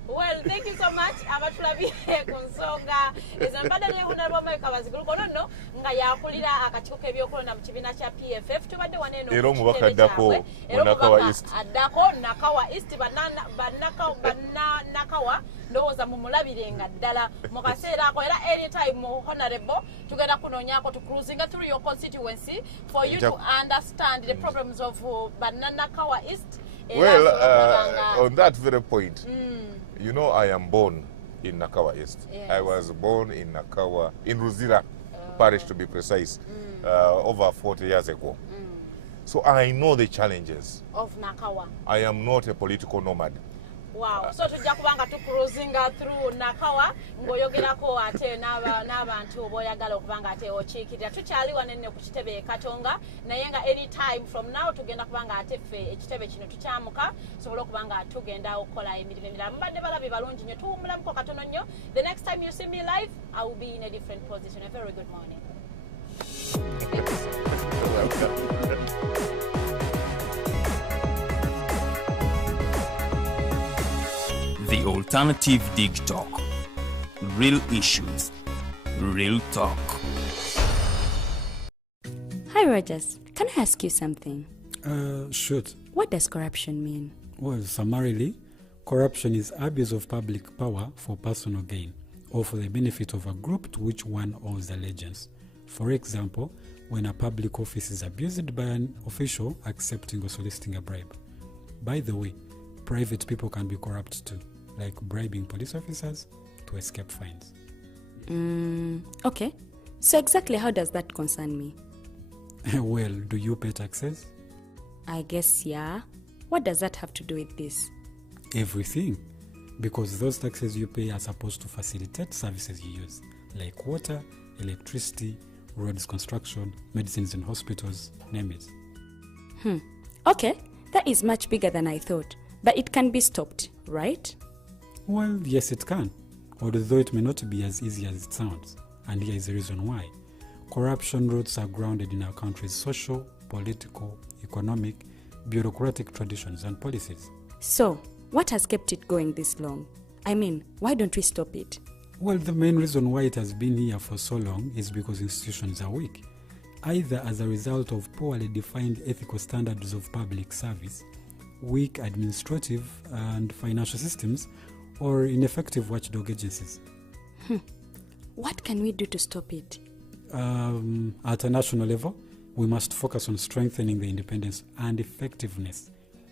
Well, thank you so much. Abatulabiye ku nsonga ezembadde ne Honorable Mike Kabasikuruka nonno nga yakulira akakiiko k'ebyokulonda mu kibiina kya PFF. Tubadde wano eno ku kitebe kyabwe era omubaka addako Nakawa East bannakawa ndowooza mumulabirenga ddala mu kaseera ako, era anytime Honorable tugenda kunoonyaako to cruising through your constituency for you to understand the problems of Nakawa East. Well, on that very point, you know, I am born in Nakawa East. I was born in Nakawa, in Ruzira parish to be precise, over 40 years ago. So I know the challenges of Nakawa. I am not a political nomad. Wow, so tujja kubanga tu cruising through Nakawa ngoyogerako ate n'abantu boyagala okubanga ate okiikirira. Tukyali wanene ku kitebe Katonga naye nga anytime from now tugenda kubanga ate ffe ekitebe kino tukyamuka sobola okubanga tugenda okukola emirimu emirala. Mubadde balabi balungi nnyo, tuwummulamuko katono nnyo. The next time you see me live, I will be in a different position. A very good morning. Thank you so much. The Alternative Dig Talk. Real issues, real talk. Hi Rogers, can I ask you something? Shoot. What does corruption mean? Well, summarily, corruption is abuse of public power for personal gain or for the benefit of a group to which one owes allegiance. For example, when a public office is abused by an official accepting or soliciting a bribe. By the way, private people can be corrupt too, like bribing police officers to escape fines. Okay. So exactly how does that concern me? Well, do you pay taxes? I guess, yeah. What does that have to do with this? Everything. Because those taxes you pay are supposed to facilitate services you use, like water, electricity, roads construction, medicines in hospitals, name it. Okay, that is much bigger than I thought. But it can be stopped, right? Well, yes it can, although it may not be as easy as it sounds. And here is the reason why. Corruption roots are grounded in our country's social, political, economic, bureaucratic traditions and policies. So, what has kept it going this long? I mean, why don't we stop it? Well, the main reason why it has been here for so long is because institutions are weak, either as a result of poorly defined ethical standards of public service, weak administrative and financial systems, or ineffective watchdog agencies. What can we do to stop it? At a national level, we must focus on strengthening the independence and effectiveness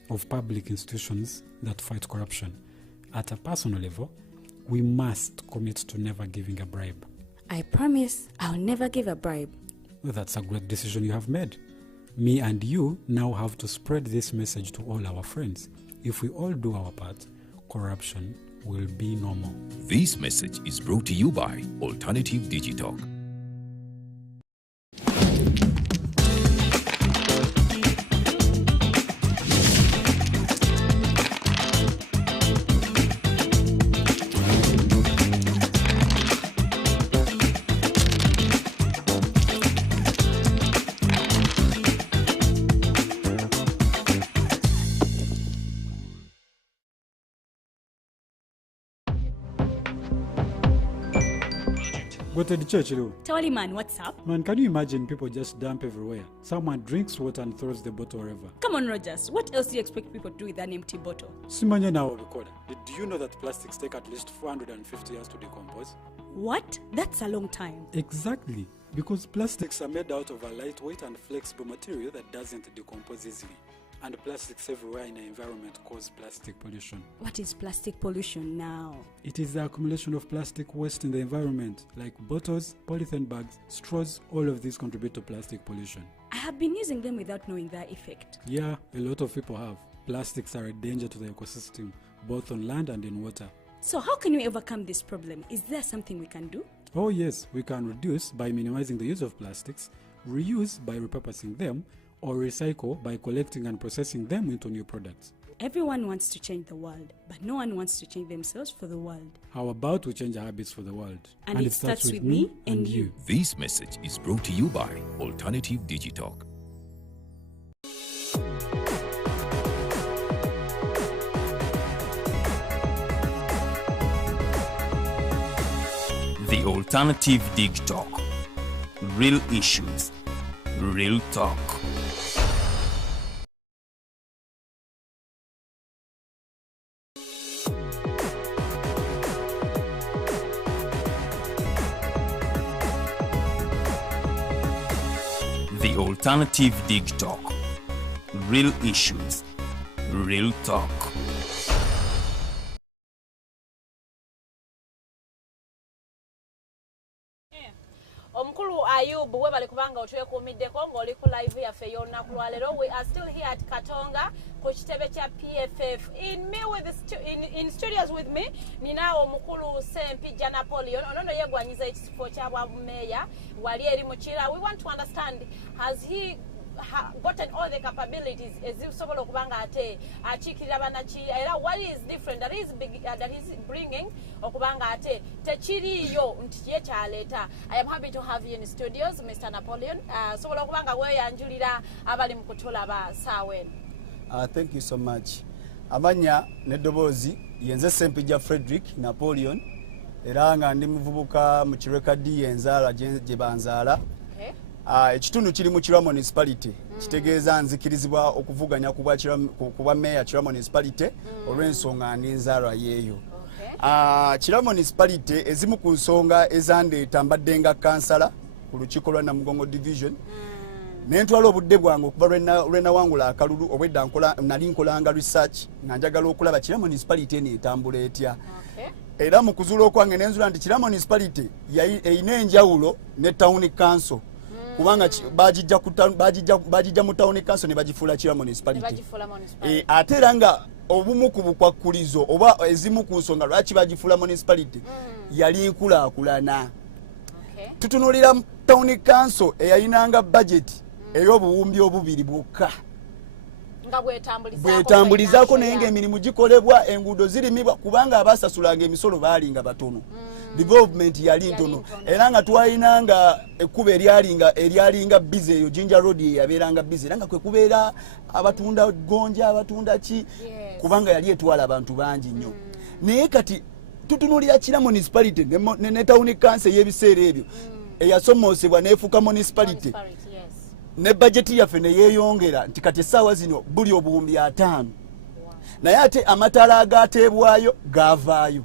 of public institutions that fight corruption. At a personal level, we must commit to never giving a bribe. I promise I'll never give a bribe. Well, that's a great decision you have made. Me and you now have to spread this message to all our friends. If we all do our part, corruption will be normal. This message is brought to you by Alternative Digital. Go to the church, Lou. Tawali man, what's up? Man, can you imagine people just dump everywhere? Someone drinks water and throws the bottle wherever. Come on, Rogers. What else do you expect people to do with an empty bottle? Simanya now, did you know that plastics take at least 450 years to decompose? What? That's a long time. Exactly. Because plastics are made out of a lightweight and flexible material that doesn't decompose easily. And plastics everywhere in the environment cause plastic pollution. What is plastic pollution now? It is the accumulation of plastic waste in the environment, like bottles, polythene bags, straws. All of these contribute to plastic pollution. I have been using them without knowing their effect. Yeah, a lot of people have. Plastics are a danger to the ecosystem, both on land and in water. So how can we overcome this problem? Is there something we can do? Oh yes, we can reduce by minimizing the use of plastics, reuse by repurposing them, or recycle by collecting and processing them into new products. Everyone wants to change the world, but no one wants to change themselves for the world. How about we change our habits for the world? And it starts with me and you. This message is brought to you by Alternative Digital. The Alternative Digital. Real issues, real talk. The Alternative Digital. Real issues, real talk. Omukulu Ayub we bali kubanga otwekuumiddeko ng'oli ku live yaffe y'olunaku lwa leero. We are still here at Katonga ku kitebe kya PFF. In studios with me nina omukulu Sempijja Napoleon onono yegwanyiza ekifo kya bwa meya wali eri mukira. We want to understand, has he gotten all the capabilities ezisobola okubanga ate achikirira banaki era what is different that is bringing okubanga ate tekiriyo nti ye kyaleeta. I am happy to have you in studios, Mr. Napoleon. Sobola okubanga weyanjulira abali mu kutulaba saawen. Thank you so much. Amanya neddoboozi yenze Sempijja Frederick Napoleon era nga ndi muvubuka mu kirekadi yenzaala gye banzaala. Okay. Ekitundu kiri mu Kirwa municipality kitegeeza nzikirizibwa okuvuganya kuba meya Kirwa municipality olw'ensonga n'enzaalwa yeeyo. Kirwa municipality ezimu ku nsonga ezandeeta mbadde nga kansala ku lukiiko lwa Namugongo division nentwala obudde bwange okuva lwenawangula akalulu obwedda nali nkolanga research nga njagala okulaba Kirwa municipality eno etambula etya. Era mu kuzuula okwange nenzula nti Kirwa municipality erina enjawulo ne town council kubanga bagijja mu town council ne bagifuula Kirwa municipality. Ate era nga obumu ku bukwakkulizo oba ezimu ku nsonga lwaki bagifuula municipality yali nkulaakulana. Tutunulira town council eyayinanga budget ey'obuwumbi obubiri bwokka nga bwetambulizaako emirimu gikolebwa enguudo zirimibwa kubanga abasasulanga emisolo baalinga batono development yali ntono era nga twayinanga ekkuba eryalinga bize eyo Jinja Road yabeeranga bize era nga kwe kubeera abatunda gonja abatunda ki kubanga yali etwala abantu bangi nnyo naye kati tutunulira Kira municipality ne town council y'ebiseera ebyo eyasomoosebwa neefuuka municipality ne budget yaffe ne yeeyongera nti kati essaawa zino buli obuwumbi 5 naye ate amataala agaateebwayo gaavaayo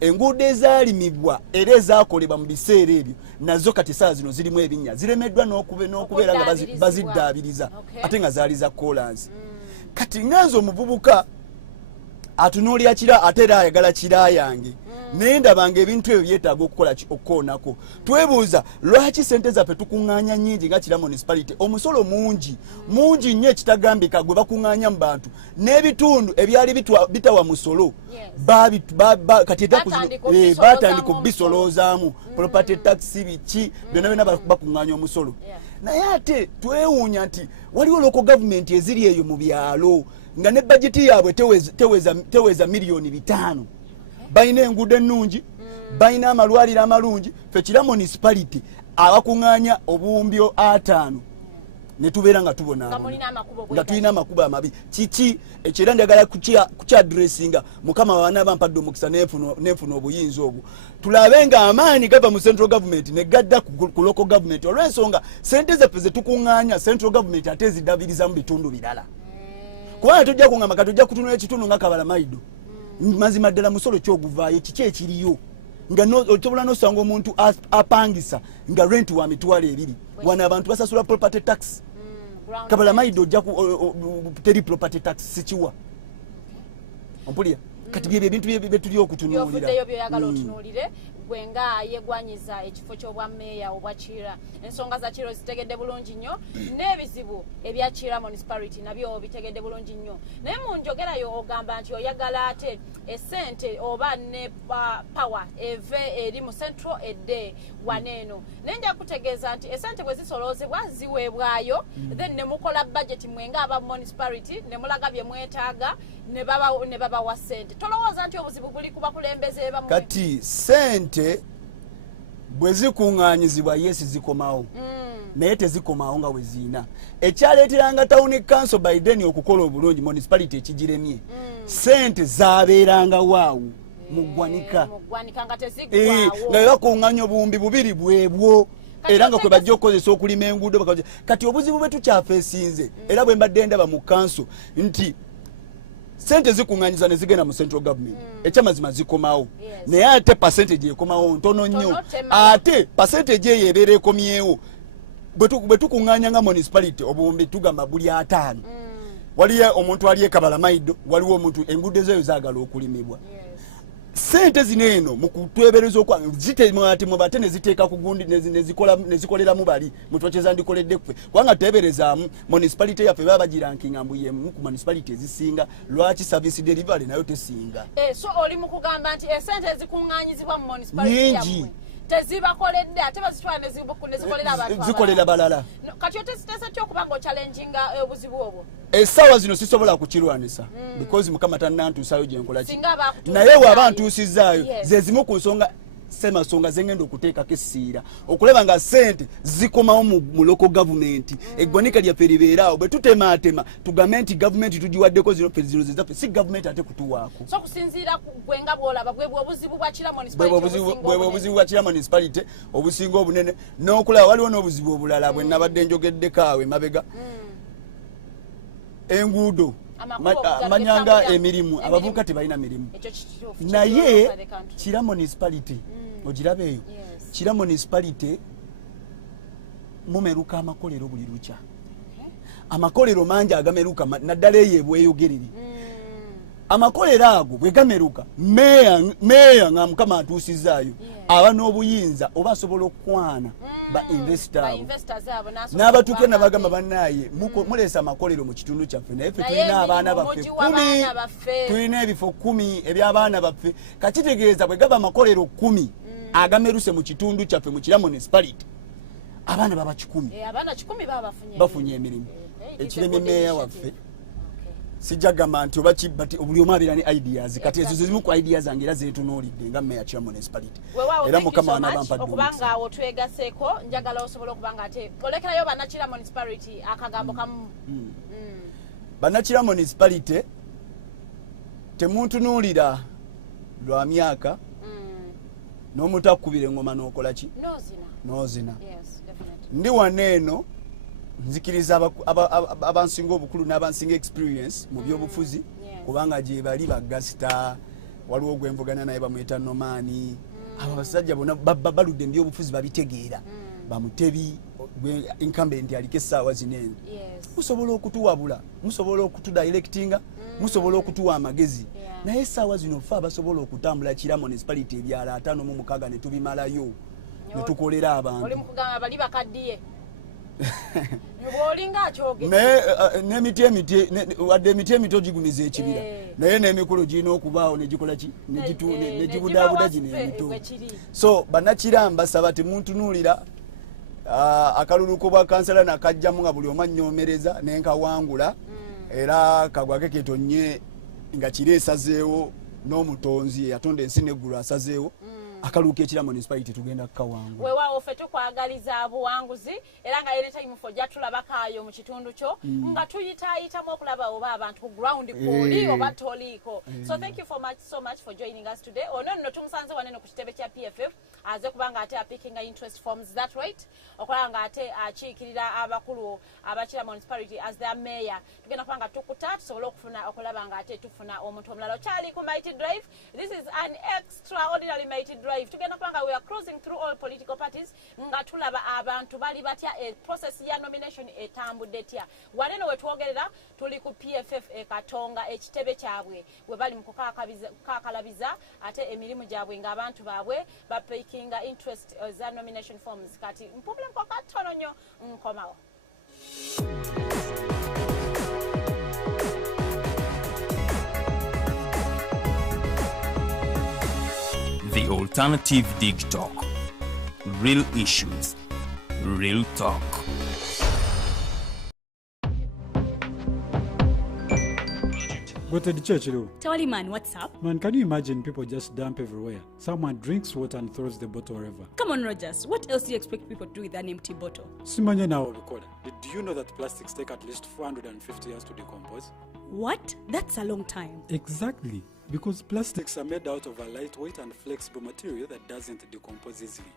enguudo ezaalimibwa era ezaakolebwa mu biseera ebyo nazo kati essaawa zino zirimu ebinnya ziremeddwa n'okubeera baziddaabiriza ate nga zaali za kolansi kati nganze omuvubuka atunuulira Kira ate era ayagala Kira yange naye ndabanga ebintu ebyo byetaaga okukoonako twebuuza lwaki sente zaffe tukuŋŋaanya nnyingi nga Kira municipality omusolo mungi nnyo ekitagambika gwe bakuŋŋaanya mu bantu n'ebitundu ebyali bitawa musolo kati batandika obisoloozamu property tax biki byonna byonna bakuŋŋaanya omusolo naye ate twewuunya nti waliwo local gavumenti eziri eyo mu byalo nga ne budgeti yaabwe teweza milioni 5 balina enguudo ennungi balina amalwaliro amalungi ffe Kira municipality abakuŋŋaanya obuwumbi 5 ne tubeera nga tubona nga mulina amakubo tulina amakubo amabi kiki ekyera njagala kukyadressinga mukama wana bampadde omukisa nenfuna obuyinza obwo tulabe nga amaanyi gava mu central government ne gadda ku local government olw'ensonga sente zaffe ze tukuŋŋaanya central government ate ezidabiriza mu bitundu birala kubanga tujja kuŋŋamba kati tujja kutunula ekitundu nga Kabala Maido mazima ddala musolo kyoguvaayo kiki ekiriyo nga otobola n'osanga omuntu apangisa nga rent wa mitwalo 2 wana abantu basasula property tax Kabala Maido ojja teri property tax sikiwa mpulira kati ebintu byetuli okutunuulira byovuddeyo byoyagala otunuulire gwe nga ayegwanyiza ekifo ky'obwa meeya obwa Kira ensonga za Kira zitegedde bulungi nnyo n'ebizibu ebya Kira municipality nabyo bitegedde bulungi nnyo naye mu njogerayo ogamba nti oyagala ate essente oba ne power eve eri mu central edde waneeno naye nja kutegeeza nti essente bwe zisoloozebwa ziweebwayo then ne mukola budget mwenga aba municipality ne mulaga bye mwetaaga ne babawa ssente tolowooza nti obuzibu buli ku bakulembeze bamwe kati ssente bwe zikuŋŋaanyizibwa yesi zikomawo naye tezikomawo nga bwe ziina ekyaleeteranga town council by then okukola obulungi municipality ekigiremye ssente zaabeeranga waawo muggwanika nga teziggwawo naye bakuŋŋaanya obuwumbi 2 bwebwo era nga kwe bajja okukozesa okulima enguudo kati obuzibu bwe tukyafeesinze era bwe mbadde ndaba mu council nti sente zikuŋŋaanyiza ne zigenda mu central government ekyamazima zikomawo naye ate percentage ekomawo ntono nnyo ate percentage eyo ebeera ekomyewo bwe tukuŋŋaanya nga municipality obuwumbi tugamba buli 5 waliyo omuntu ali e Kabala Maido waliwo omuntu enguudo zeyo zaagala okulimibwa sente zino eno mu kutwebereza zitebate ne ziteeka ku gundi nezikoleramu bali mutwakeza ndikoledde kwe kubanga teberezaamu municipality yaffe baba bagirankinga mbu yemu ku municipality ezisinga lwaki service delivery nayo tesinga so oli mu kugamba nti esente ezikuŋŋaanyizibwa mu municipality yammwe tezibakoledde ate bazitwala nezikolera abantu abalala kati otesitesa ki okuba ng'ochalenginga obuzibu obwo essaawa zino sisobola kukirwanyisa because mukama tannantuusaayo gye nkola singa abakutuusizaayo naye waba antuusizaayo ze zimu ku nsonga semasonga zengenda okuteekako essiira okulaba nga ssente zikomawo mu local government eggwanika lyaffe libeeraawo bwe tutemaatema tugambe nti gavumenti tugiwaddeko zino zizaffe si gavumenti ate kutuwaako so kusinziira gwe nga bw'olaba bwe obuzibu bwa Kira municipality obusinga obunene obuzibu bwa Kira municipality obusinga obunene n'okulaba waliwo n'obuzibu obulala bwe nabadde njogeddeko awo emabega enguudo amakubo galgetambulira emirimu abavubuka tebalina mirimu ekyo kituufu naye Kira municipality ogirabe eyo Kira municipality mumeruka amakolero buli lukya amakolero mangi agameruka naddala eyo ebweyogerere amakolero ago bwe gameruka meeya nga mukama atuusizaayo aba n'obuyinza oba asobola okukwana ba investors abo n'abatuuke nabagamba bannaaye muleesa amakolero mu kitundu kyaffe naye emirimu mugiwa baana baffe tulina ebifo 10 eby'abaana baffe kakitegeeza bwe gaba amakolero 10 agameruse mu kitundu kyaffe mu Kira municipality abaana baba 10 abaana 10 baba bafunye emirimu it is a good initiative sijagamba nti buli omu abeera ne ideas kati ezo zimu ku ideas zange era zentunuulidde nga mayor chair municipality. Weewaawo, thank you so much okubanga otwegaseeko. Njagala osobola okubanga ate olekerayo bannakira municipality akagambo kamu. Bannakira municipality temuntunuulira lwa myaka n'omuntu akubira engoma n'okola ki? Nozina. Yes, definitely. Ndi waneeno nzikiriza abansinga obukulu n'abansinga experience mu byobufuzi kubanga gye bali bagasita waliwo gwemvugana naye bamweta Nomaani. Abasajja bonna baludde mu byobufuzi babitegeera bamutebi incumbent aliko essaawa zinene. Musobola okutuwabula, musobola okutudirectinga, musobola okutuwa amagezi naye essaawa zino ffe abasobola okutambula kira municipality ebyala 56 ne tubimalayo tukolera abantu. Oli mukugamba bali bakaddiye bwolinga akyogedde wadde emiti emito gigumiza ekibira naye n'emikulu girina okubaawo negikola ki negibawaspe. So bannakira mbasaba temuntunuulira akalulu ko bakansala nakajjamu nga buli omu annyomereza nenkawangula era kagwake ketonye nga kiri esazeewo n'omutonzi yatonda ensi neggulu asazeewo akalulu k'ekira municipality tugenda kukawangula. Weewaawo ffe tukwagaliza buwanguzi era nga anytime fo jatulabakaayo mu kitundu kyo nga tuyitaayitamu okulaba oba abantu ku ground kwoli oba toliiko. So thank you so much for joining us today. Ono nno tumusanze waneno ku kitebe kya PFF aze kubanga ate apickinga interest forms. Is that right? Okulaba nga ate akiikirira abakulu abakira municipality as their mayor. Tugenda kubanga tukuta tusobole okufuna okulaba nga ate tufuna omuntu omulala. Charlie ku Mighty Drive. This is an extraordinary Mighty Drive. Tugenda kubanga we are crossing through all political parties nga tulaba abantu bali batya process ya nomination etambudde etya. Waneno we twogerera tuli ku PFF Katonga ekitebe kyabwe we bali mu kukakalabiza ate emirimu gyabwe nga abantu baabwe bapikinga interest za nomination forms. Kati mpumula nko katono nnyo nkomawo. The Alternative Dig Talk. Real issues, real talk. But at the church, Tawali man, what's up? Man, can you imagine people just dump everywhere? Someone drinks water and throws the bottle wherever. Come on, Rogers. What else do you expect people to do with an empty bottle? Simanya now, recorder. Did you know that plastics take at least 450 years to decompose? What? That's a long time. Exactly. Because plastics are made out of a lightweight and flexible material that doesn't decompose easily.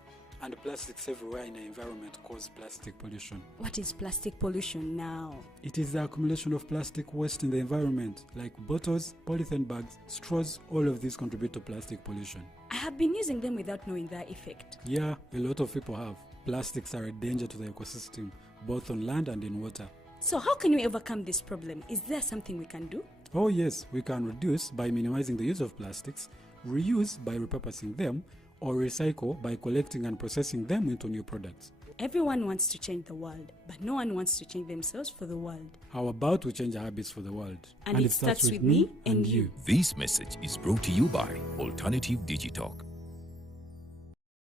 And plastics everywhere in the environment cause plastic pollution. What is plastic pollution now? It is the accumulation of plastic waste in the environment, like bottles, polythene bags, straws. All of these contribute to plastic pollution. I have been using them without knowing their effect. Yeah, a lot of people have. Plastics are a danger to the ecosystem, both on land and in water. So how can we overcome this problem? Is there something we can do? Oh yes, we can reduce by minimizing the use of plastics, reuse by repurposing them, or recycle by collecting and processing them into new products. Everyone wants to change the world, but no one wants to change themselves for the world. How about we change our habits for the world? And it starts with me and you. This message is brought to you by Alternative Digitalk.